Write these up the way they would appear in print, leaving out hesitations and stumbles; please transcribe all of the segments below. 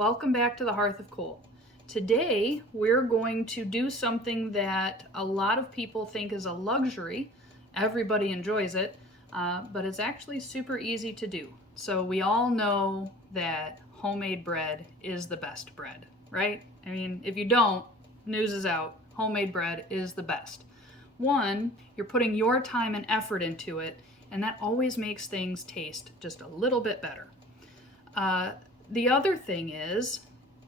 welcome back to the Hearth of Coal. Today we're going to do something that a lot of people think is a luxury. Everybody enjoys it, but it's actually super easy to do. So we all know that homemade bread is the best bread, right? I mean, if you don't, news is out. Homemade bread is the best. One, you're putting your time and effort into it, and that always makes things taste just a little bit better. The other thing is,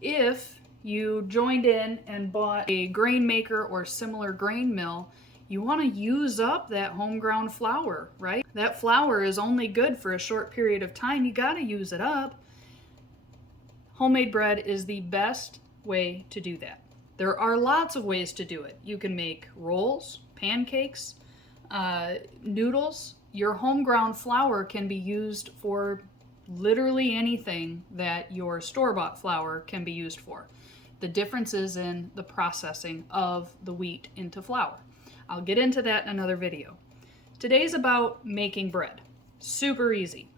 if you joined in and bought a grain maker or similar grain mill, you want to use up that home ground flour, right? That flour is only good for a short period of time. You got to use it up. Homemade bread is the best way to do that. There are lots of ways to do it. You can make rolls, pancakes, noodles. Your home ground flour can be used for literally anything that your store-bought flour can be used for. The difference is in the processing of the wheat into flour. I'll get into that in another video. Today's about making bread. Super easy.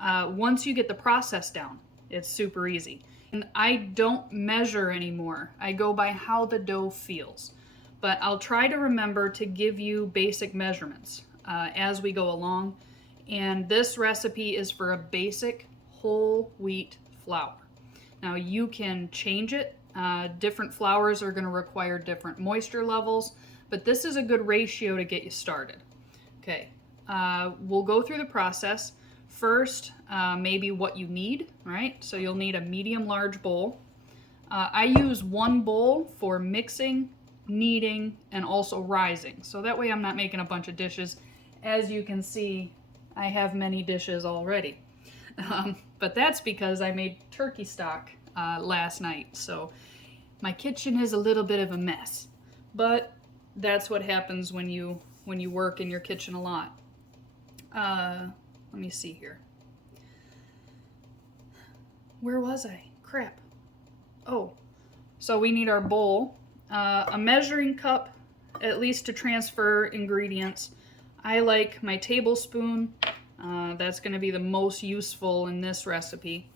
Once you get the process down, it's super easy. And I don't measure anymore. I go by how the dough feels. But I'll try to remember to give you basic measurements as we go along. And this recipe is for a basic whole wheat flour. Now you can change it. Different flours are going to require different moisture levels, but this is a good ratio to get you started. Okay, we'll go through the process. First, maybe what you need, right? So you'll need a medium large bowl. I use one bowl for mixing, kneading, and also rising. So that way I'm not making a bunch of dishes. As you can see, I have many dishes already. But that's because I made turkey stock last night. So my kitchen is a little bit of a mess. But that's what happens when you work in your kitchen a lot. Let me see here. Where was I? Crap. Oh, so we need our bowl, a measuring cup, at least to transfer ingredients. I like my tablespoon. That's going to be the most useful in this recipe.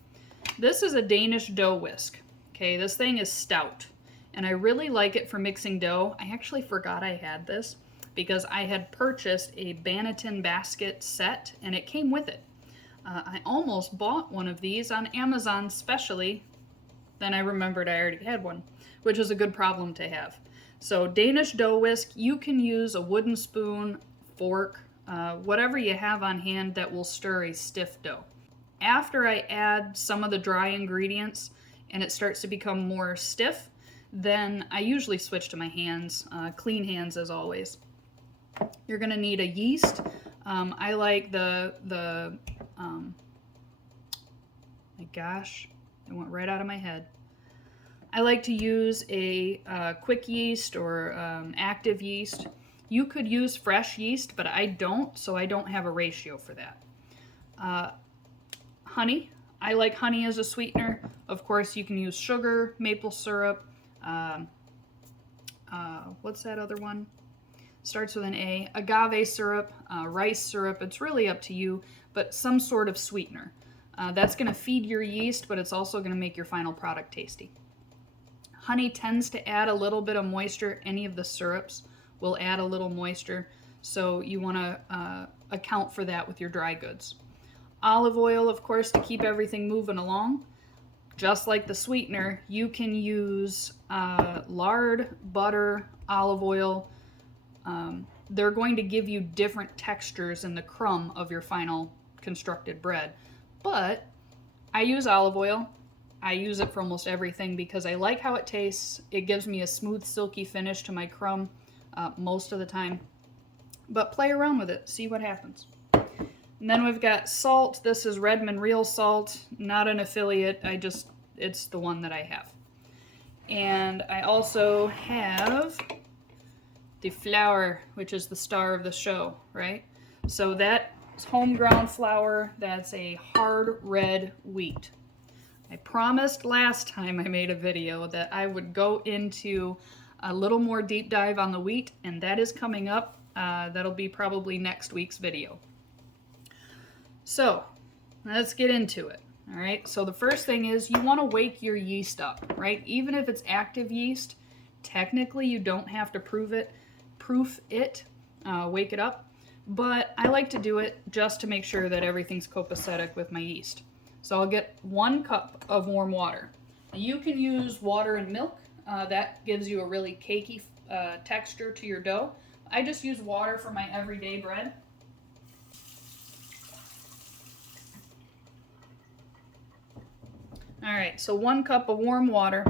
This is a Danish dough whisk. Okay, this thing is stout, and I really like it for mixing dough. I actually forgot I had this because I had purchased a Banneton basket set, and it came with it. I almost bought one of these on Amazon specially. Then I remembered I already had one, which is a good problem to have. So Danish dough whisk, you can use a wooden spoon, fork, whatever you have on hand that will stir a stiff dough. After I add some of the dry ingredients and it starts to become more stiff, then I usually switch to my hands, clean hands as always. You're going to need a yeast. I like my gosh, it went right out of my head. I like to use a quick yeast or active yeast. You could use fresh yeast, but I don't, so I don't have a ratio for that. Honey. I like honey as a sweetener. Of course, you can use sugar, maple syrup. What's that other one? Starts with an A. Agave syrup, rice syrup. It's really up to you, but some sort of sweetener. That's going to feed your yeast, but it's also going to make your final product tasty. Honey tends to add a little bit of moisture. Any of the syrups will add a little moisture, so you want to account for that with your dry goods. Olive oil, of course, to keep everything moving along. Just like the sweetener, you can use lard, butter, olive oil. They're going to give you different textures in the crumb of your final constructed bread. But I use olive oil. I use it for almost everything because I like how it tastes. It gives me a smooth, silky finish to my crumb most of the time. But play around with it. See what happens. And then we've got salt. This is Redmond Real Salt, not an affiliate. It's the one that I have. And I also have the flour, which is the star of the show, right? So that's home ground flour. That's a hard red wheat. I promised last time I made a video that I would go into a little more deep dive on the wheat, and that is coming up. That'll be probably next week's video. So let's get into it. All right, so the first thing is you want to wake your yeast up, right? Even if it's active yeast, technically you don't have to proof it, wake it up. But I like to do it just to make sure that everything's copacetic with my yeast. So I'll get 1 cup of warm water. You can use water and milk. That gives you a really cakey texture to your dough. I just use water for my everyday bread. All right, so 1 cup of warm water.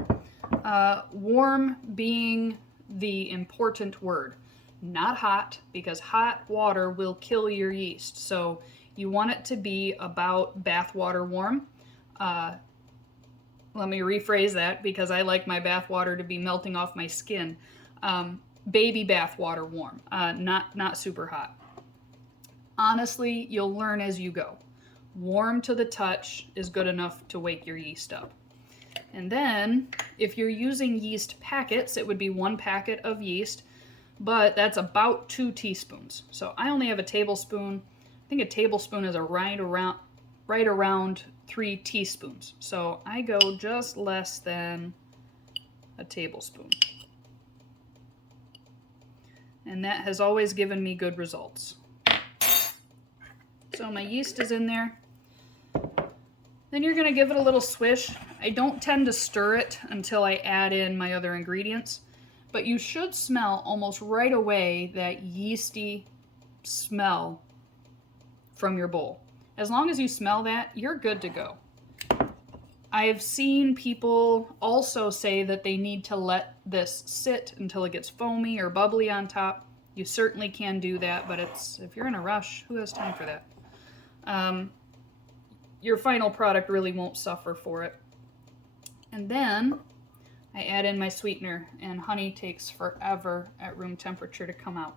Warm being the important word. Not hot, because hot water will kill your yeast. So you want it to be about bath water warm. Let me rephrase that because I like my bath water to be melting off my skin. Baby bath water warm, not super hot. Honestly, you'll learn as you go. Warm to the touch is good enough to wake your yeast up. And then, if you're using yeast packets, it would be 1 packet of yeast, but that's about 2 teaspoons. So I only have a tablespoon. I think a tablespoon is right around 3 teaspoons. So I go just less than a tablespoon. And that has always given me good results. So my yeast is in there. Then you're going to give it a little swish. I don't tend to stir it until I add in my other ingredients, but you should smell almost right away that yeasty smell from your bowl. As long as you smell that, you're good to go. I've seen people also say that they need to let this sit until it gets foamy or bubbly on top. You certainly can do that, but if you're in a rush, who has time for that? Your final product really won't suffer for it. And then I add in my sweetener, and honey takes forever at room temperature to come out.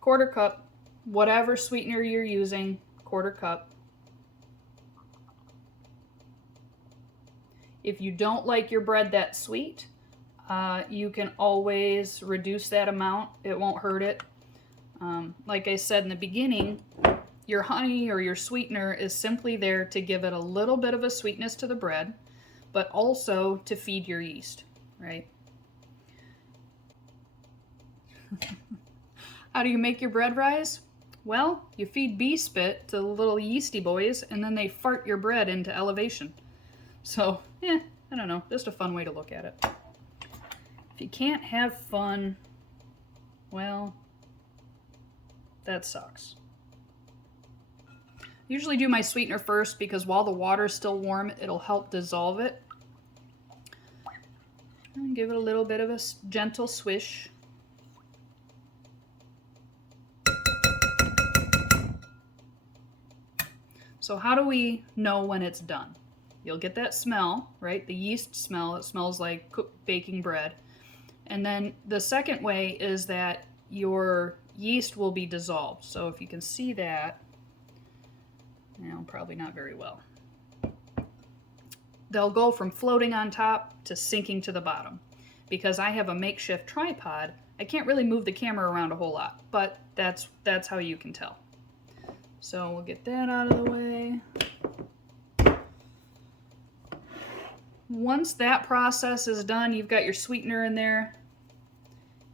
1/4 cup, whatever sweetener you're using, 1/4 cup. If you don't like your bread that sweet, you can always reduce that amount. It won't hurt it. Like I said in the beginning, your honey or your sweetener is simply there to give it a little bit of a sweetness to the bread, but also to feed your yeast, right? How do you make your bread rise? Well, you feed bee spit to the little yeasty boys, and then they fart your bread into elevation. So, I don't know, just a fun way to look at it. If you can't have fun, well, that sucks. Usually do my sweetener first because while the water's still warm, it'll help dissolve it. And give it a little bit of a gentle swish. So how do we know when it's done? You'll get that smell, right? The yeast smell. It smells like cooked baking bread. And then the second way is that your yeast will be dissolved. So if you can see that, probably not very well. They'll go from floating on top to sinking to the bottom. Because I have a makeshift tripod, I can't really move the camera around a whole lot, but that's how you can tell. So we'll get that out of the way. Once that process is done, you've got your sweetener in there.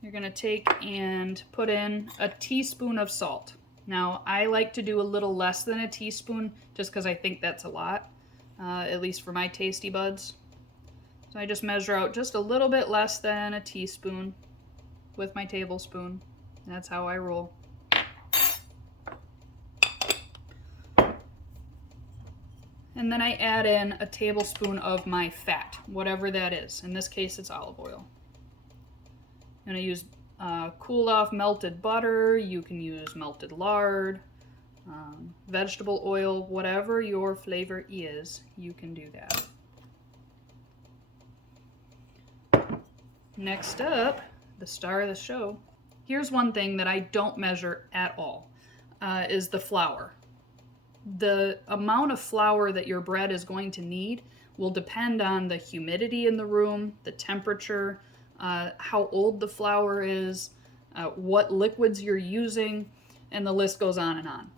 You're going to take and put in a teaspoon of salt. Now, I like to do a little less than a teaspoon just because I think that's a lot, at least for my tasty buds. So I just measure out just a little bit less than a teaspoon with my tablespoon. That's how I roll. And then I add in a tablespoon of my fat, whatever that is. In this case, it's olive oil. I'm going to use cooled off melted butter. You can use melted lard, vegetable oil, whatever your flavor is, you can do that. Next up, the star of the show. Here's one thing that I don't measure at all, is the flour. The amount of flour that your bread is going to need will depend on the humidity in the room, the temperature, how old the flour is, what liquids you're using, and the list goes on and on.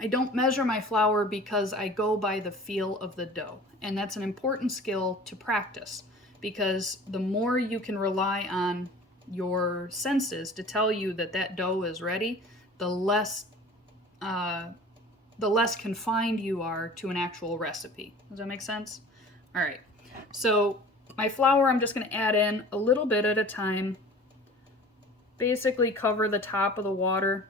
I don't measure my flour because I go by the feel of the dough. And that's an important skill to practice, because the more you can rely on your senses to tell you that that dough is ready, the less confined you are to an actual recipe. Does that make sense? All right. So my flour, I'm just going to add in a little bit at a time. Basically cover the top of the water.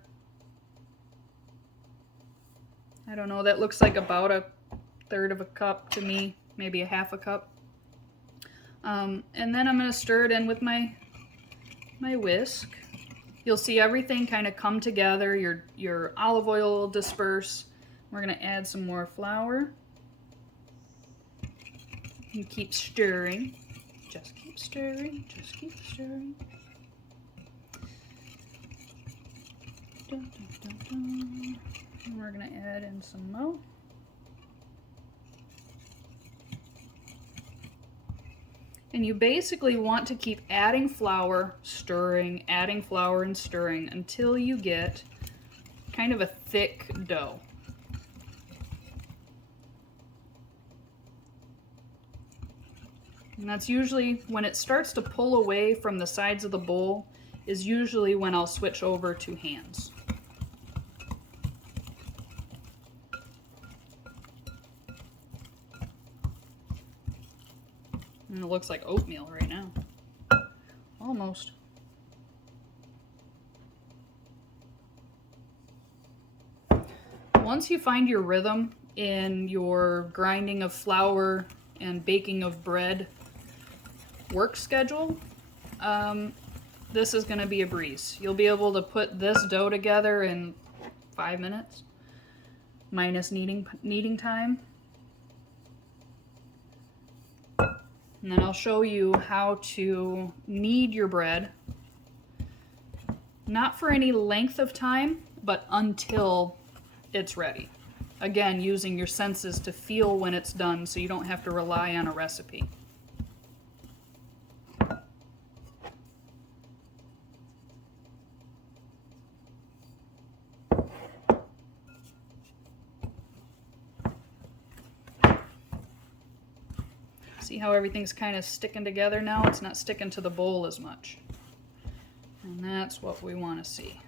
I don't know, that looks like about 1/3 of a cup to me, maybe 1/2 a cup. And then I'm going to stir it in with my whisk. You'll see everything kind of come together. Your olive oil will disperse. We're going to add some more flour. You keep stirring. Just keep stirring. Just keep stirring. Dun, dun, dun, dun. And we're going to add in some more. And you basically want to keep adding flour, stirring, adding flour and stirring until you get kind of a thick dough. And that's usually when it starts to pull away from the sides of the bowl, is usually when I'll switch over to hands. And it looks like oatmeal right now. Almost. Once you find your rhythm in your grinding of flour and baking of bread work schedule, this is going to be a breeze. You'll be able to put this dough together in 5 minutes, minus kneading time. And then I'll show you how to knead your bread, not for any length of time, but until it's ready. Again, using your senses to feel when it's done so you don't have to rely on a recipe. See how everything's kind of sticking together now? It's not sticking to the bowl as much. And that's what we want to see.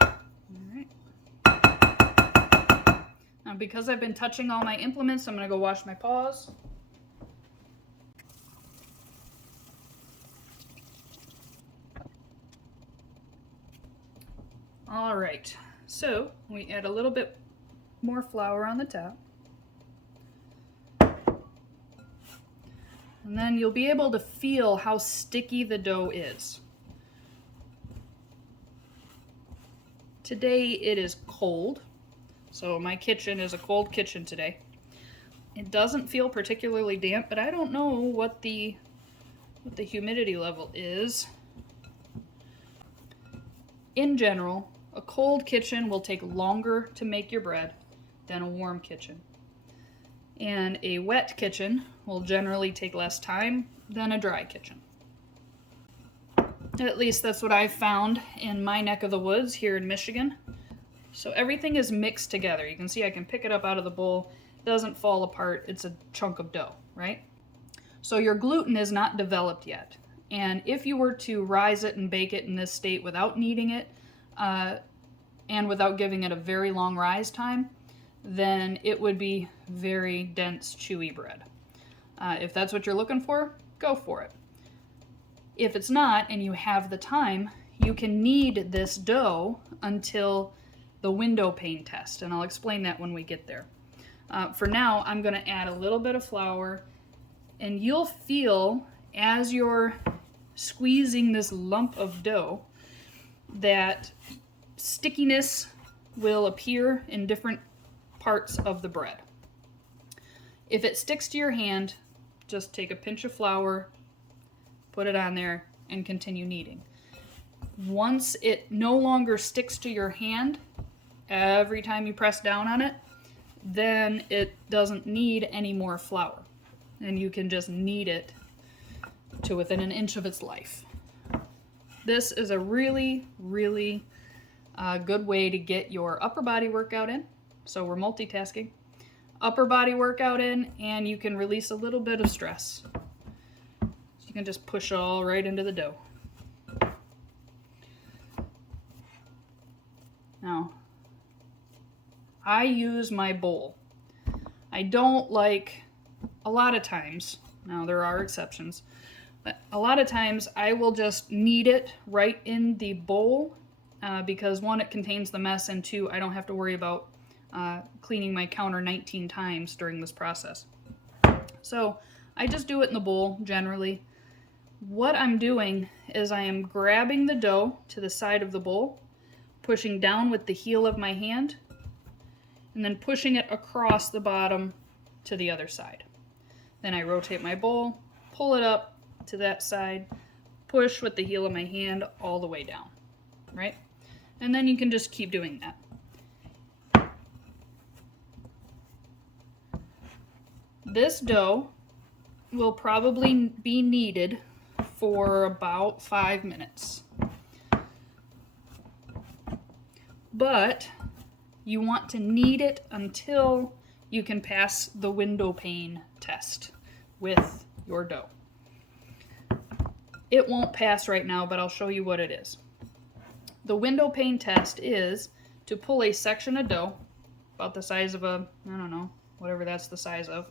Alright. Now because I've been touching all my implements, I'm going to go wash my paws. All right, so we add a little bit more flour on the top. And then you'll be able to feel how sticky the dough is. Today it is cold, so my kitchen is a cold kitchen today. It doesn't feel particularly damp, but I don't know what the humidity level is. In general, a cold kitchen will take longer to make your bread than a warm kitchen. And a wet kitchen will generally take less time than a dry kitchen. At least that's what I've found in my neck of the woods here in Michigan. So everything is mixed together. You can see I can pick it up out of the bowl. It doesn't fall apart. It's a chunk of dough, right? So your gluten is not developed yet. And if you were to rise it and bake it in this state without kneading it, and without giving it a very long rise time, then it would be very dense, chewy bread. If that's what you're looking for, go for it. If it's not, and you have the time, you can knead this dough until the window pane test, and I'll explain that when we get there. For now, I'm going to add a little bit of flour, and you'll feel as you're squeezing this lump of dough that stickiness will appear in different parts of the bread. If it sticks to your hand, just take a pinch of flour, put it on there, and continue kneading. Once it no longer sticks to your hand, every time you press down on it, then it doesn't need any more flour. And you can just knead it to within an inch of its life. This is a really, really good way to get your upper body workout in. So we're multitasking. Upper body workout in, and you can release a little bit of stress. So you can just push it all right into the dough. Now, I use my bowl. I don't like, a lot of times, now there are exceptions, but a lot of times I will just knead it right in the bowl because one, it contains the mess, and two, I don't have to worry about cleaning my counter 19 times during this process. So I just do it in the bowl generally. What I'm doing is I am grabbing the dough to the side of the bowl, pushing down with the heel of my hand, and then pushing it across the bottom to the other side. Then I rotate my bowl, pull it up to that side, push with the heel of my hand all the way down, right? And then you can just keep doing that. This dough will probably be kneaded for about 5 minutes. But you want to knead it until you can pass the window pane test with your dough. It won't pass right now, but I'll show you what it is. The window pane test is to pull a section of dough, about the size of a, I don't know, whatever that's the size of,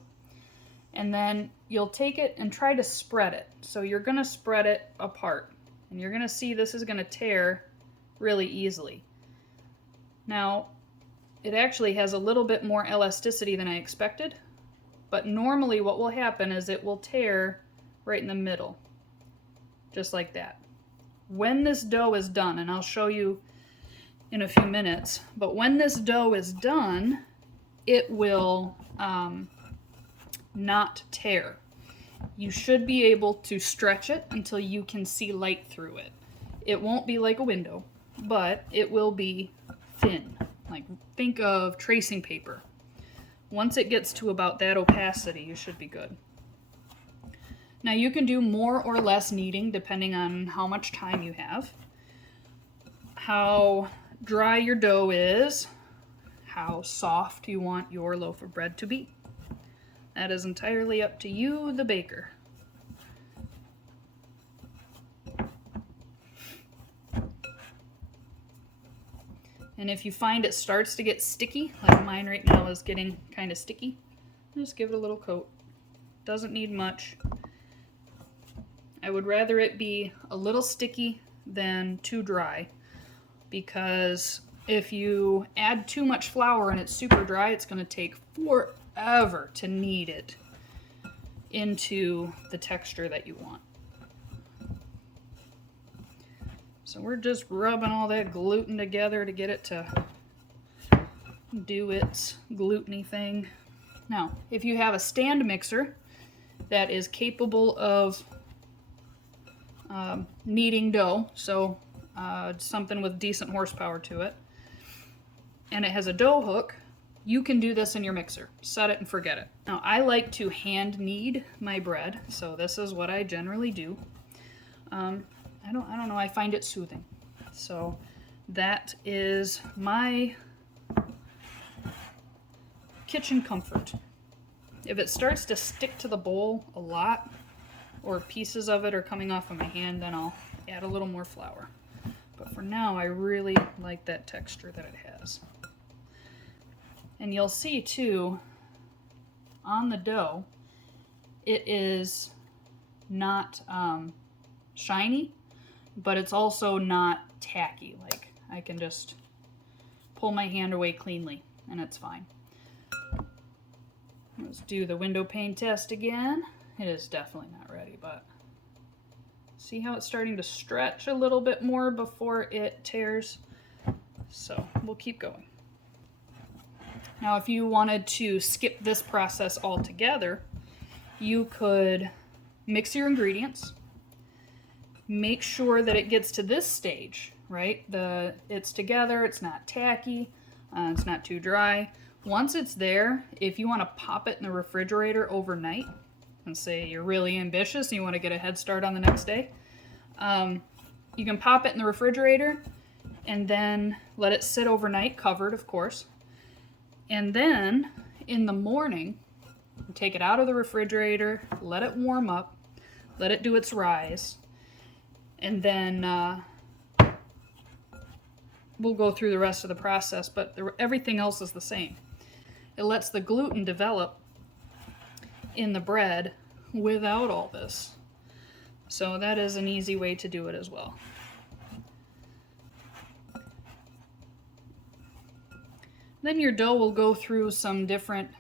and then you'll take it and try to spread it. So you're going to spread it apart, and you're going to see this is going to tear really easily. Now, it actually has a little bit more elasticity than I expected, but normally what will happen is it will tear right in the middle, just like that. When this dough is done, and I'll show you in a few minutes, but when this dough is done, it will not tear. You should be able to stretch it until you can see light through it. It won't be like a window, but it will be thin. Like, think of tracing paper. Once it gets to about that opacity, you should be good. Now you can do more or less kneading depending on how much time you have, how dry your dough is, how soft you want your loaf of bread to be. That is entirely up to you, the baker. And if you find it starts to get sticky, like mine right now is getting kind of sticky, just give it a little coat. Doesn't need much. I would rather it be a little sticky than too dry, because if you add too much flour and it's super dry, it's going to take forever to knead it into the texture that you want. So we're just rubbing all that gluten together to get it to do its gluten-y thing. Now, if you have a stand mixer that is capable of kneading dough, so something with decent horsepower to it, and it has a dough hook, you can do this in your mixer. Set it and forget it. Now, I like to hand knead my bread, so this is what I generally do. I don't know, I find it soothing. So that is my kitchen comfort. If it starts to stick to the bowl a lot, or pieces of it are coming off of my hand, then I'll add a little more flour. But for now, I really like that texture that it has. And you'll see too, on the dough, it is not shiny, but it's also not tacky. Like, I can just pull my hand away cleanly and it's fine. Let's do the window pane test again. It is definitely not ready, but see how it's starting to stretch a little bit more before it tears? So we'll keep going. Now, if you wanted to skip this process altogether, you could mix your ingredients. Make sure that it gets to this stage, right? It's together, it's not tacky, it's not too dry. Once it's there, if you want to pop it in the refrigerator overnight, and say you're really ambitious and you want to get a head start on the next day, you can pop it in the refrigerator and then let it sit overnight, covered of course. And then in the morning, take it out of the refrigerator, let it warm up, let it do its rise, and then we'll go through the rest of the process, but everything else is the same. It lets the gluten develop in the bread without all this. So that is an easy way to do it as well. Then your dough will go through some different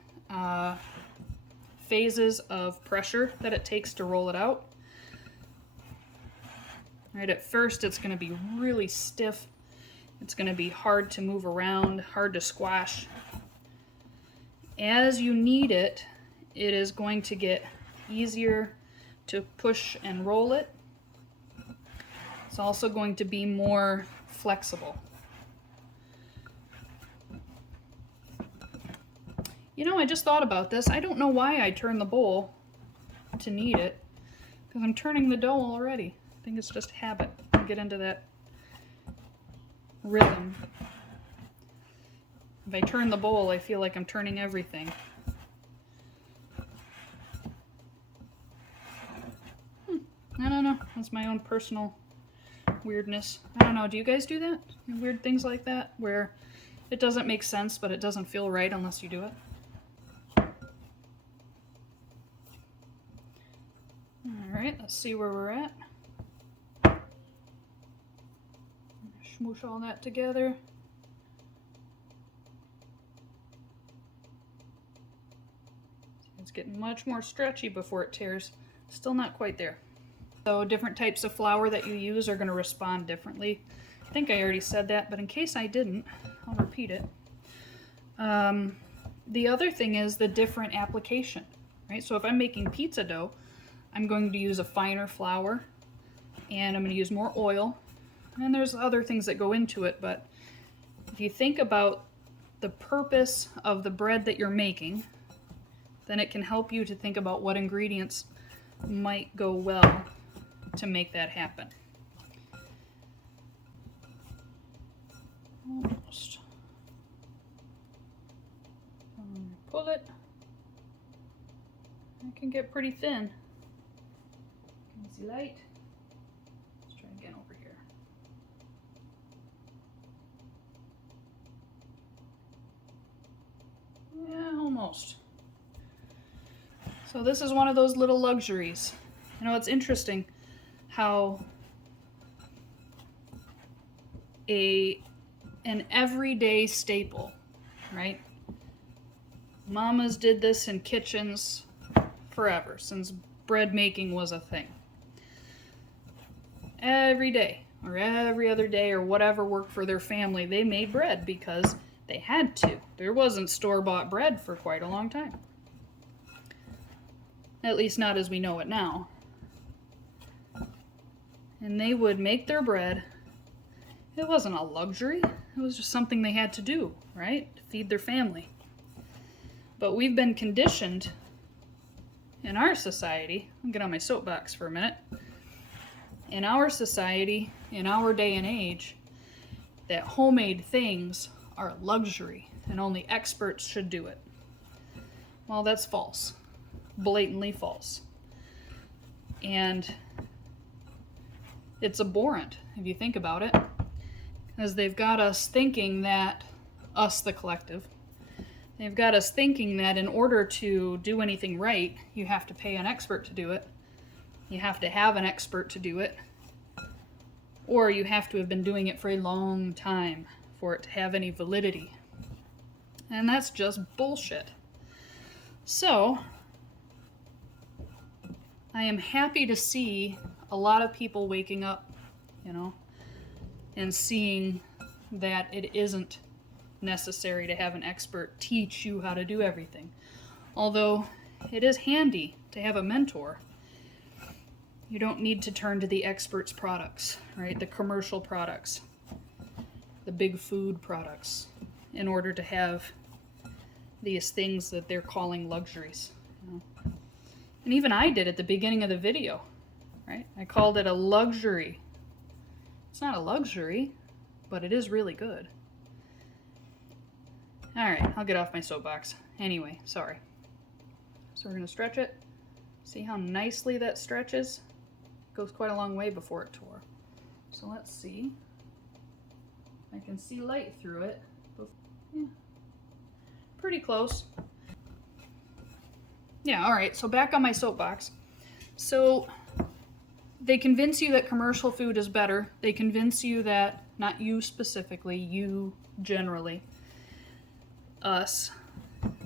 phases of pressure that it takes to roll it out. Right, at first it's going to be really stiff. It's going to be hard to move around, hard to squash. As you knead it, it is going to get easier to push and roll it. It's also going to be more flexible. You know, I just thought about this. I don't know why I turn the bowl to knead it, because I'm turning the dough already. I think it's just habit. I get into that rhythm. If I turn the bowl, I feel like I'm turning everything. I don't know. That's my own personal weirdness. I don't know. Do you guys do that? Weird things like that where it doesn't make sense, but it doesn't feel right unless you do it? All right, let's see where we're at. Smoosh all that together. It's getting much more stretchy before it tears. Still not quite there. So different types of flour that you use are going to respond differently. I think I already said that, but in case I didn't, I'll repeat it. The other thing is the different application, right? So if I'm making pizza dough, I'm going to use a finer flour, and I'm going to use more oil, and there's other things that go into it, but if you think about the purpose of the bread that you're making, then it can help you to think about what ingredients might go well to make that happen. Almost. Pull it. It can get pretty thin. Can you see light? Let's try again over here. Yeah, almost. So this is one of those little luxuries. You know, it's interesting how an everyday staple, right? Mamas did this in kitchens forever, since bread making was a thing. Every day, or every other day, or whatever worked for their family, they made bread because they had to. There wasn't store-bought bread for quite a long time. At least not as we know it now. And they would make their bread. It wasn't a luxury. It was just something they had to do, right? To feed their family. But we've been conditioned in our society, I'll get on my soapbox for a minute, in our society, in our day and age, that homemade things are a luxury and only experts should do it. Well, that's false. Blatantly false. And it's abhorrent if you think about it, because they've got us thinking that, us the collective, they've got us thinking that in order to do anything right, you have to pay an expert to do it, you have to have an expert to do it, or you have to have been doing it for a long time for it to have any validity. And that's just bullshit. So, I am happy to see a lot of people waking up, you know, and seeing that it isn't necessary to have an expert teach you how to do everything. Although it is handy to have a mentor. You don't need to turn to the expert's products, right? The commercial products, the big food products, in order to have these things that they're calling luxuries. You know? And even I did at the beginning of the video, right? I called it a luxury. It's not a luxury, but it is really good. All right, I'll get off my soapbox. Anyway, sorry. So we're gonna stretch it. See how nicely that stretches? It goes quite a long way before it tore. So let's see. I can see light through it. Yeah, pretty close. Yeah, all right, so back on my soapbox. So they convince you that commercial food is better. They convince you that, not you specifically, you generally, us,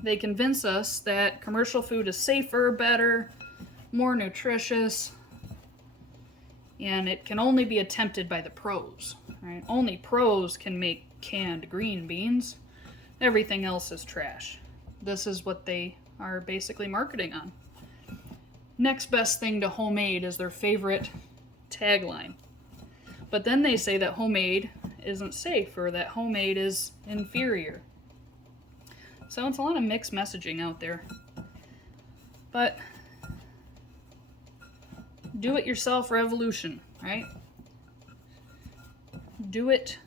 they convince us that commercial food is safer, better, more nutritious, and it can only be attempted by the pros, right? Only pros can make canned green beans. Everything else is trash. This is what they are basically marketing on. Next best thing to homemade is their favorite tagline. But then they say that homemade isn't safe or that homemade is inferior. So it's a lot of mixed messaging out there. But do-it-yourself revolution, right? Do it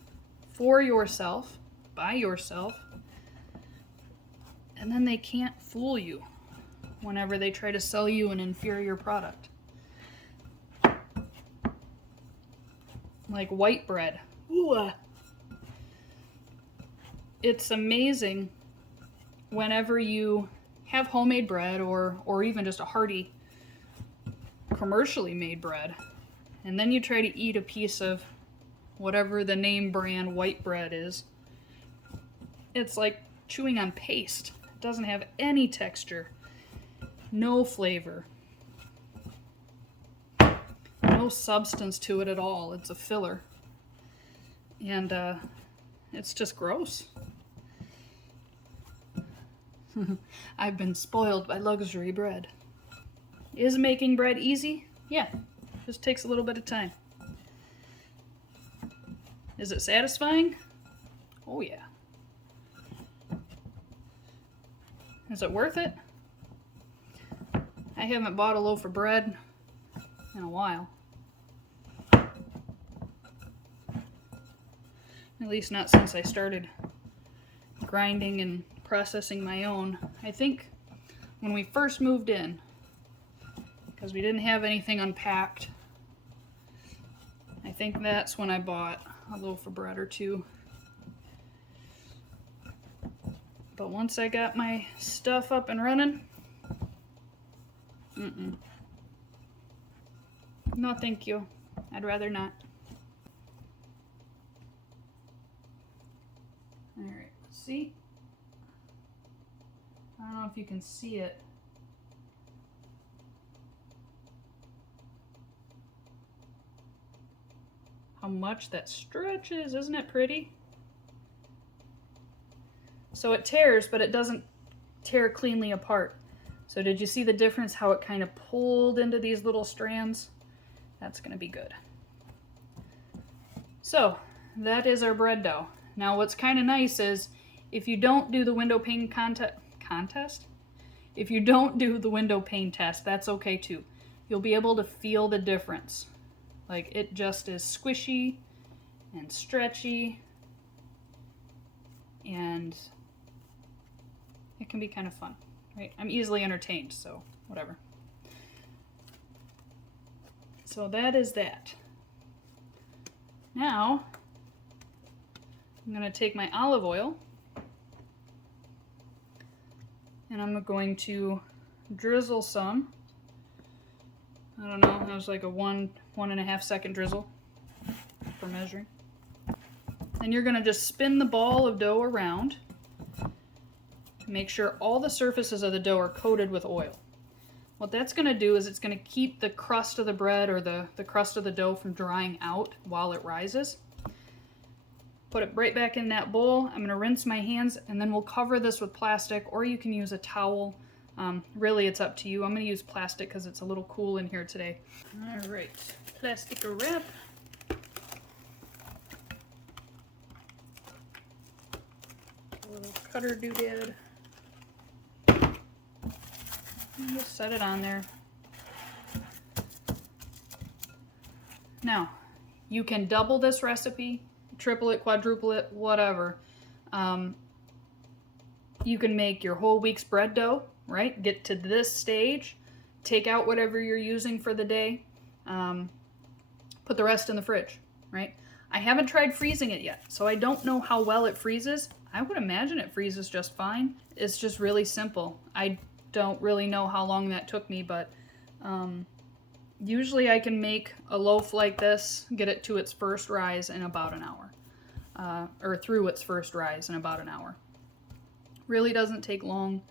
for yourself, by yourself, and then they can't fool you whenever they try to sell you an inferior product. Like white bread. Ooh. It's amazing whenever you have homemade bread or even just a hearty commercially made bread, and then you try to eat a piece of whatever the name brand white bread is. It's like chewing on paste. It doesn't have any texture, no flavor, no substance to it at all. It's a filler, and it's just gross. I've been spoiled by luxury bread. Is making bread easy? Yeah, just takes a little bit of time. Is it satisfying? Oh yeah. Is it worth it? I haven't bought a loaf of bread in a while. At least not since I started grinding and processing my own. I think when we first moved in, because we didn't have anything unpacked, I think that's when I bought a loaf of bread or two. But once I got my stuff up and running, no thank you. I'd rather not. Alright, see? I don't know if you can see it. How much that stretches, isn't it pretty? So it tears, but it doesn't tear cleanly apart. So did you see the difference, how it kind of pulled into these little strands? That's gonna be good. So that is our bread dough. Now what's kind of nice is if you don't do the window pane contest? If you don't do the window pane test, that's okay too. You'll be able to feel the difference. Like it just is squishy and stretchy, and it can be kind of fun, right? I'm easily entertained, so whatever. So that is that. Now, I'm going to take my olive oil and I'm going to drizzle some. I don't know, that was like a 1.5 second drizzle for measuring. And you're going to just spin the ball of dough around. Make sure all the surfaces of the dough are coated with oil. What that's going to do is it's going to keep the crust of the bread or the crust of the dough from drying out while it rises. Put it right back in that bowl. I'm going to rinse my hands and then we'll cover this with plastic, or you can use a towel. Really, it's up to you. I'm going to use plastic because it's a little cool in here today. All right, plastic wrap. A little cutter doodad. Just set it on there. Now, you can double this recipe, triple it, quadruple it, whatever. You can make your whole week's bread dough, right? Get to this stage, take out whatever you're using for the day, put the rest in the fridge, right? I haven't tried freezing it yet, so I don't know how well it freezes. I would imagine it freezes just fine. It's just really simple. I don't really know how long that took me, but usually I can make a loaf like this, get it to its first rise in about an hour, or through its first rise in about an hour. Really doesn't take long.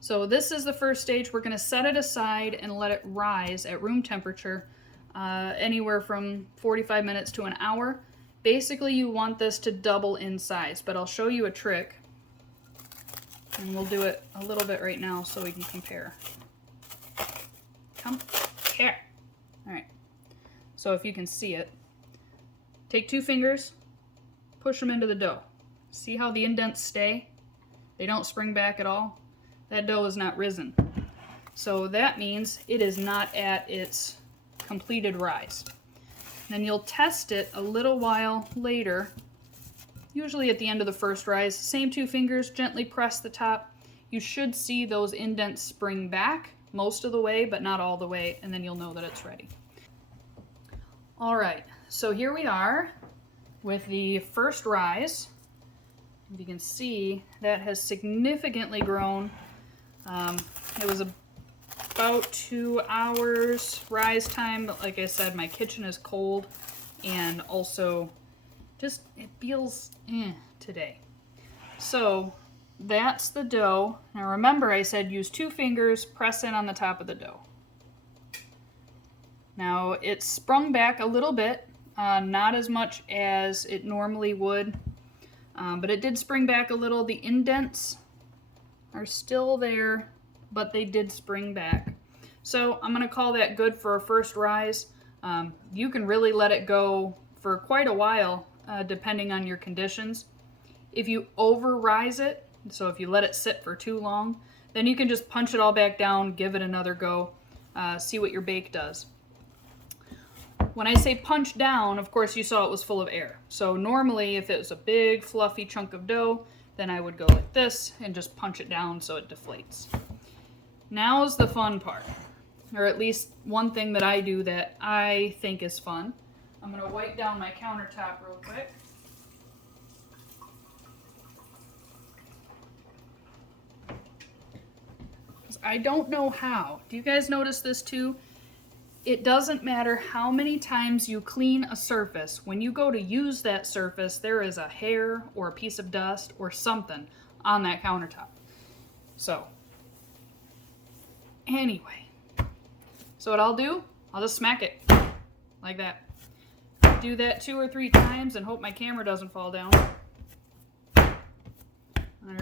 So this is the first stage. We're going to set it aside and let it rise at room temperature, anywhere from 45 minutes to an hour. Basically, you want this to double in size, but I'll show you a trick. And we'll do it a little bit right now so we can compare. Come here. All right. So if you can see it, take 2 fingers, push them into the dough. See how the indents stay? They don't spring back at all. That dough is not risen. So that means it is not at its completed rise. Then you'll test it a little while later, usually at the end of the first rise. Same 2 fingers, gently press the top. You should see those indents spring back most of the way, but not all the way, and then you'll know that it's ready. All right, so here we are with the first rise. If you can see, that has significantly grown. It was about 2 hours rise time, but like I said, my kitchen is cold, and also just it feels today. So that's the dough. Now remember, I said use 2 fingers, press in on the top of the dough. Now it's sprung back a little bit, not as much as it normally would, but it did spring back a little. The indents are still there, but they did spring back. So I'm going to call that good for a first rise. You can really let it go for quite a while, depending on your conditions. If you over rise it, so if you let it sit for too long, then you can just punch it all back down, give it another go, see what your bake does. When I say punch down, of course you saw it was full of air. So normally if it was a big fluffy chunk of dough, then I would go like this and just punch it down so it deflates. Now's the fun part, or at least one thing that I do that I think is fun. I'm going to wipe down my countertop real quick. I don't know how. Do you guys notice this too? It doesn't matter how many times you clean a surface. When you go to use that surface, there is a hair or a piece of dust or something on that countertop. So, anyway. So what I'll do, I'll just smack it like that. Do that 2 or 3 times and hope my camera doesn't fall down. All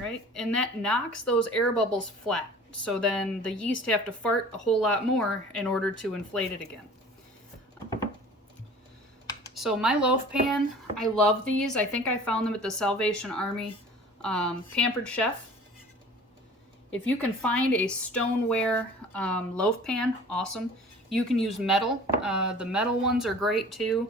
right, and that knocks those air bubbles flat. So then the yeast have to fart a whole lot more in order to inflate it again. So my loaf pan, I love these. I think I found them at the Salvation Army. Pampered Chef. If you can find a stoneware loaf pan, awesome. You can use metal. The metal ones are great too.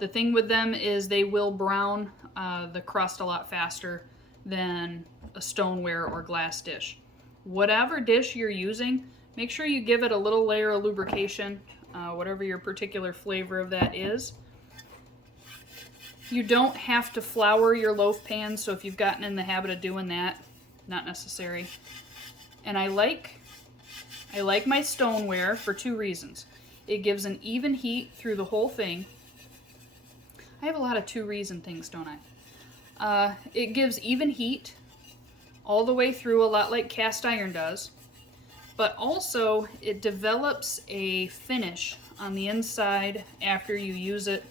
The thing with them is they will brown the crust a lot faster than a stoneware or glass dish. Whatever dish you're using, make sure you give it a little layer of lubrication, whatever your particular flavor of that is. You don't have to flour your loaf pan, so if you've gotten in the habit of doing that, not necessary. And I like my stoneware for 2 reasons. It gives an even heat through the whole thing. I have a lot of 2 reason things, don't I? It gives even heat all the way through, a lot like cast iron does, but also it develops a finish on the inside after you use it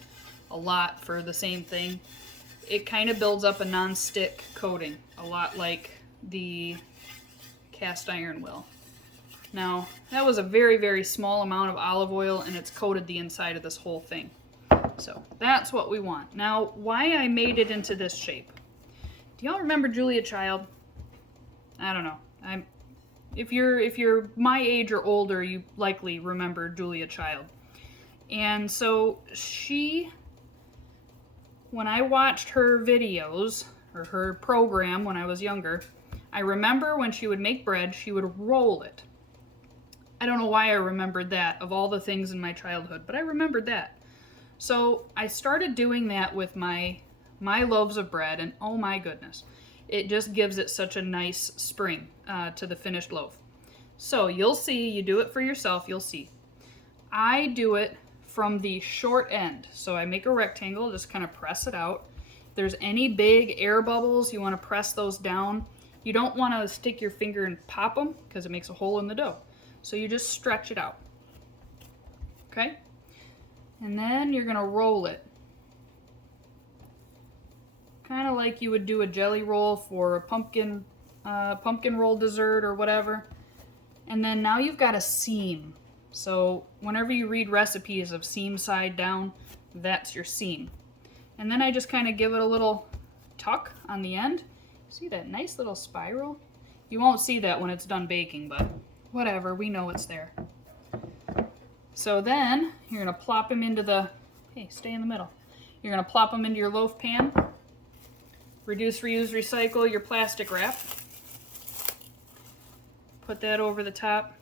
a lot for the same thing. It kind of builds up a non-stick coating, a lot like the cast iron will. Now, that was a very, very small amount of olive oil, and it's coated the inside of this whole thing. So that's what we want. Now, why I made it into this shape. Do y'all remember Julia Child? I don't know. If you're my age or older, you likely remember Julia Child. And so when I watched her videos, or her program when I was younger, I remember when she would make bread, she would roll it. I don't know why I remembered that of all the things in my childhood, but I remembered that. So I started doing that with my loaves of bread, and oh my goodness, it just gives it such a nice spring to the finished loaf. So you'll see, you do it for yourself, you'll see. I do it from the short end. So I make a rectangle, just kind of press it out. If there's any big air bubbles, you want to press those down. You don't want to stick your finger and pop them because it makes a hole in the dough. So you just stretch it out. Okay? And then you're going to roll it. Kind of like you would do a jelly roll for a pumpkin roll dessert or whatever. And then now you've got a seam. So whenever you read recipes of seam side down, that's your seam. And then I just kind of give it a little tuck on the end. See that nice little spiral? You won't see that when it's done baking, but whatever, we know it's there. So then you're going to plop them into the, hey, stay in the middle. You're going to plop them into your loaf pan. Reduce, reuse, recycle your plastic wrap. Put that over the top.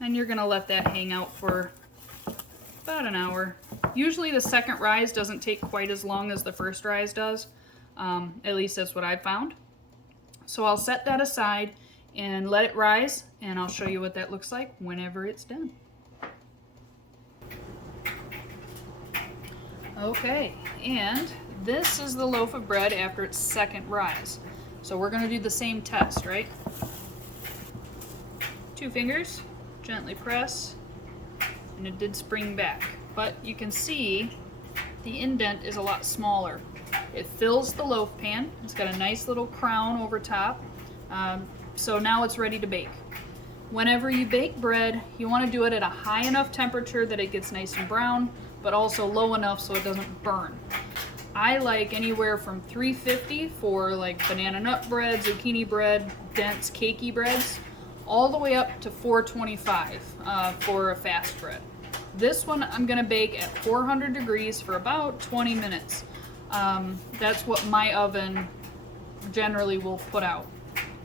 And you're going to let that hang out for about an hour. Usually the second rise doesn't take quite as long as the first rise does. At least that's what I've found. So I'll set that aside and let it rise, and I'll show you what that looks like whenever it's done. Okay, and this is the loaf of bread after its second rise. So we're going to do the same test, right? 2 fingers, gently press, and it did spring back. But you can see the indent is a lot smaller. It fills the loaf pan. It's got a nice little crown over top. So now it's ready to bake. Whenever you bake bread, you want to do it at a high enough temperature that it gets nice and brown, but also low enough so it doesn't burn. I like anywhere from 350 for like banana nut bread, zucchini bread, dense cakey breads, all the way up to 425 for a fast bread. This one I'm going to bake at 400 degrees for about 20 minutes. That's what my oven generally will put out.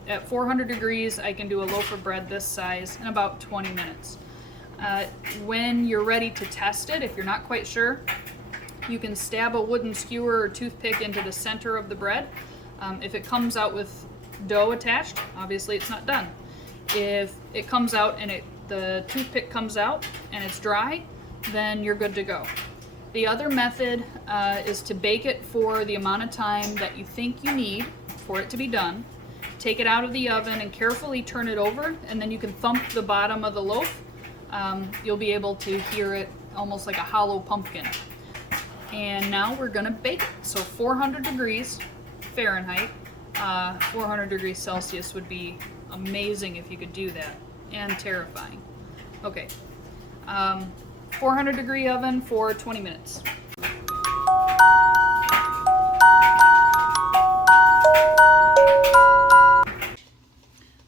At 400 degrees, I can do a loaf of bread this size in about 20 minutes. When you're ready to test it, if you're not quite sure, you can stab a wooden skewer or toothpick into the center of the bread. If it comes out with dough attached, obviously it's not done. If it comes out and the toothpick comes out and it's dry, then you're good to go. The other method is to bake it for the amount of time that you think you need for it to be done. Take it out of the oven and carefully turn it over, and then you can thump the bottom of the loaf. You'll be able to hear it almost like a hollow pumpkin. And now we're gonna bake it. So 400 degrees Fahrenheit, 400 degrees Celsius would be amazing if you could do that, and terrifying. Okay, 400 degree oven for 20 minutes.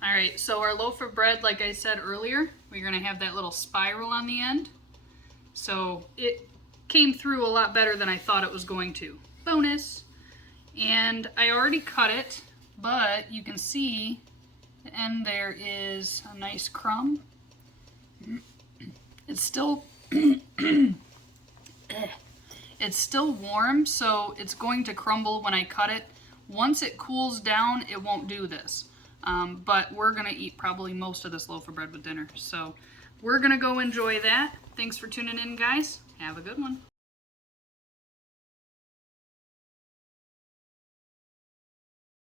Alright, so our loaf of bread, like I said earlier, we're going to have that little spiral on the end. So it came through a lot better than I thought it was going to. Bonus! And I already cut it, but you can see the end there is a nice crumb. It's still it's still warm, so it's going to crumble when I cut it. Once it cools down, it won't do this. But we're gonna eat probably most of this loaf of bread with dinner. So we're gonna go enjoy that. Thanks for tuning in, guys. Have a good one.